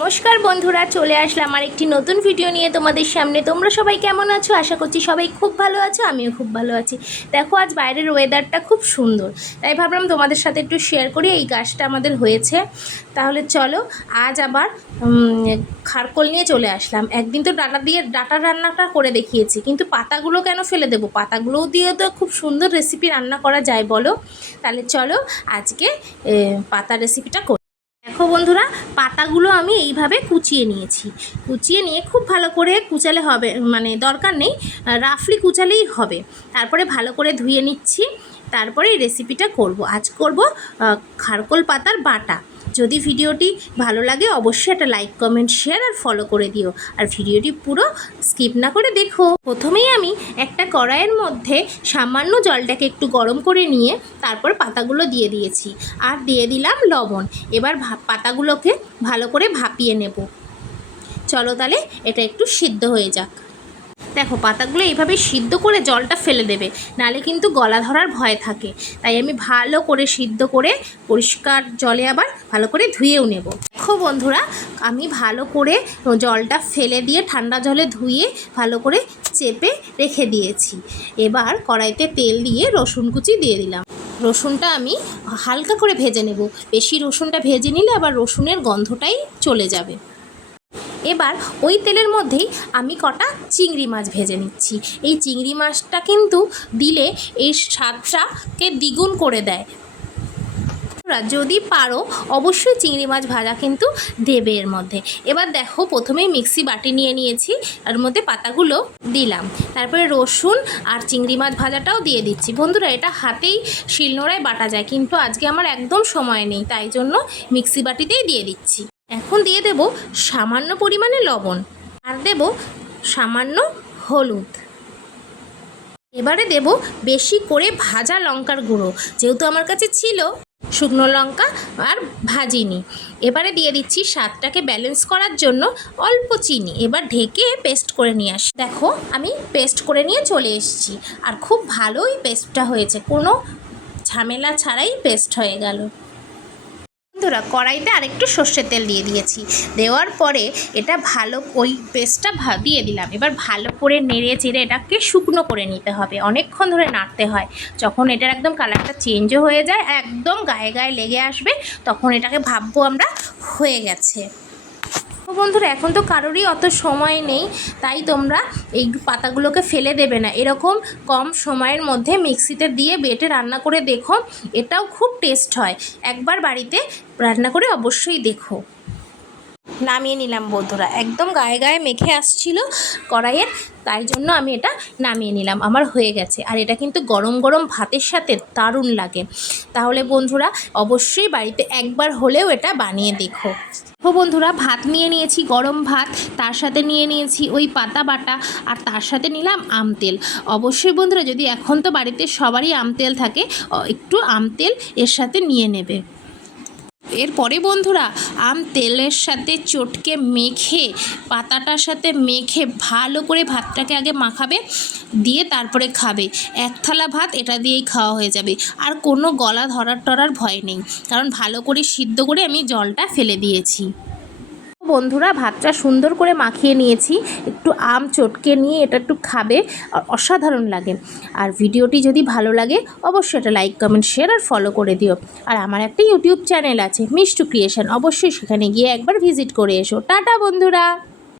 নমস্কার বন্ধুরা, চলে আসলাম আর একটি নতুন ভিডিও নিয়ে তোমাদের সামনে। তোমরা সবাই কেমন আছো? আশা করছি সবাই খুব ভালো আছো, আমিও খুব ভালো আছি। দেখো, আজ বাইরের ওয়েদারটা খুব সুন্দর। তাই ভাবলাম তোমাদের সাথে একটু শেয়ার করি, এই গাছটা আমাদের হয়েছে। তাহলে চলো, আজ আবার খারকোল নিয়ে চলে আসলাম। একদিন তো ডাটা দিয়ে, ডাটা রান্নাটা করে দেখিয়েছি, কিন্তু পাতাগুলো কেন ফেলে দেবো? পাতাগুলোও দিয়ে তো খুব সুন্দর রেসিপি রান্না করা যায়, বলো। তাহলে চলো, আজকে পাতা রেসিপিটা দেখো বন্ধুরা, পাতাগুলো আমি এইভাবে কুচিয়ে নিয়েছি। কুচিয়ে নিয়ে খুব ভালো করে কুচালে হবে মানে দরকার নেই, রাফলি কুচালেই হবে। তারপরে ভালো করে ধুয়ে নিচ্ছি, তারপরে রেসিপিটা করব। আজ করব খারকোল পাতার বাটা। যদি ভিডিওটি ভালো লাগে, অবশ্যই একটা লাইক কমেন্ট শেয়ার আর ফলো করে দিও। আর ভিডিওটি পুরো স্কিপ না করে দেখো। প্রথমেই আমি একটা কড়াইয়ের মধ্যে সামান্য জলটাকে একটু গরম করে নিয়ে তারপর পাতাগুলো দিয়ে দিয়েছি। আর দিয়ে দিলাম লবণ। এবার পাতাগুলোকে ভালো করে ভাপিয়ে নেব। চলো তাহলে এটা একটু সিদ্ধ হয়ে যাক। দেখো, পাতাগুলো এইভাবে সিদ্ধ করে জলটা ফেলে দেবে, নালে কিন্তু গলা ধরার ভয় থাকে। তাই আমি ভালো করে সিদ্ধ করে পরিষ্কার জলে আবার ভালো করে ধুয়েও নেব। দেখো বন্ধুরা, আমি ভালো করে জলটা ফেলে দিয়ে ঠান্ডা জলে ধুয়ে ভালো করে চেপে রেখে দিয়েছি। এবার কড়াইতে তেল দিয়ে রসুন কুচি দিয়ে দিলাম। রসুনটা আমি হালকা করে ভেজে নেব। বেশি রসুনটা ভেজে নিলে আবার রসুনের গন্ধটাই চলে যাবে। এবার ওই তেলের মধ্যেই আমি কটা চিংড়ি মাছ ভেজে নিচ্ছি। এই চিংড়ি মাছটা কিন্তু দিলে এই স্বাদটাকে দ্বিগুণ করে দেয়। তোমরা যদি পারো, অবশ্যই চিংড়ি মাছ ভাজা কিন্তু দেবে এর মধ্যে। এবার দেখো প্রথমেই মিক্সি বাটি নিয়ে নিয়েছি, তার মধ্যে পাতাগুলো দিলাম। তারপরে রসুন আর চিংড়ি মাছ ভাজাটাও দিয়ে দিচ্ছি। বন্ধুরা, এটা হাতেই শিলনোড়ায় বাটা যায়, কিন্তু আজকে আমার একদম সময় নেই, তাই জন্য মিক্সি বাটিতেই দিয়ে দিচ্ছি। এখন দিয়ে দেব সামান্য পরিমাণে লবণ আর দেব সামান্য হলুদ। এবারে দেব বেশি করে ভাজা লঙ্কার গুঁড়ো, যেহেতু আমার কাছে ছিল শুকনো লঙ্কা আর ভাজিনি। এবারে দিয়ে দিচ্ছি স্বাদটাকে ব্যালেন্স করার জন্য অল্প চিনি। এবার ঢেকে পেস্ট করে নিয়ে আসি। দেখো, আমি পেস্ট করে নিয়ে চলে এসেছি আর খুব ভালোই পেস্টটা হয়েছে। কোনো ঝামেলা ছাড়াই পেস্ট হয়ে গেল। বন্ধুরা কড়াইতে আরেকটু সর্ষের তেল দিয়ে দিয়েছি। দেওয়ার পরে এটা ভালো ওই পেস্টটা দিয়ে দিলাম। এবার ভালো করে নেড়ে চেড়ে এটাকে শুকনো করে নিতে হবে। অনেকক্ষণ ধরে নাড়তে হয়। যখন এটার একদম কালারটা চেঞ্জও হয়ে যায়, একদম গায়ে গায়ে লেগে আসবে, তখন এটাকে ভাববো আমরা হয়ে গেছে। বন্ধুরা, এখন তো কারোরই অত সময় নেই, তাই তোমরা এই পাতাগুলোকে ফেলে দেবে না। এরকম কম সময়ের মধ্যে মিক্সিতে দিয়ে বেটে রান্না করে দেখো, এটাও খুব টেস্ট হয়। একবার বাড়িতে রান্না করে অবশ্যই দেখো। নামিয়ে নিলাম বন্ধুরা, একদম গায়ে গায়ে মেখে আসছিল কড়াইয়ের, তাই জন্য আমি এটা নামিয়ে নিলাম। আমার হয়ে গেছে, আর এটা কিন্তু গরম গরম ভাতের সাথে দারুণ লাগে। তাহলে বন্ধুরা, অবশ্যই বাড়িতে একবার হলেও এটা বানিয়ে দেখো। ও বন্ধুরা, ভাত নিয়ে নিয়েছি, গরম ভাত। তার সাথে নিয়ে নিয়েছি ওই পাতা বাটা আর তার সাথে নিলাম আম তেল। অবশ্যই বন্ধুরা, যদি এখন তো বাড়িতে সবারই আম তেল থাকে একটু আম তেল এর সাথে নিয়ে নেবে। এরপরে বন্ধুরা, আম তেলের সাথে চটকে মেখে, পাতাটার সাথে মেখে ভালো করে ভাতটাকে আগে মাখাবে, দিয়ে তারপরে খাবে। এক থালা ভাত এটা দিয়েই খাওয়া হয়ে যাবে। আর কোনো গলা ধরার টরার ভয় নেই। কারণ ভালো করে সিদ্ধ করে আমি জলটা ফেলে দিয়েছি। বন্ধুরা, ভাতটা সুন্দর করে মাখিয়ে নিয়েছি। একটু আম চটকে নিয়ে এটা একটু খাবে অসাধারণ লাগে। আর ভিডিওটি যদি ভালো লাগে, অবশ্যই এটা লাইক, কমেন্ট, শেয়ার আর ফলো করে দিও। আর আমার একটা ইউটিউব চ্যানেল আছে, মিষ্টু ক্রিয়েশন। অবশ্যই সেখানে গিয়ে একবার ভিজিট করে এসো। টাটা বন্ধুরা!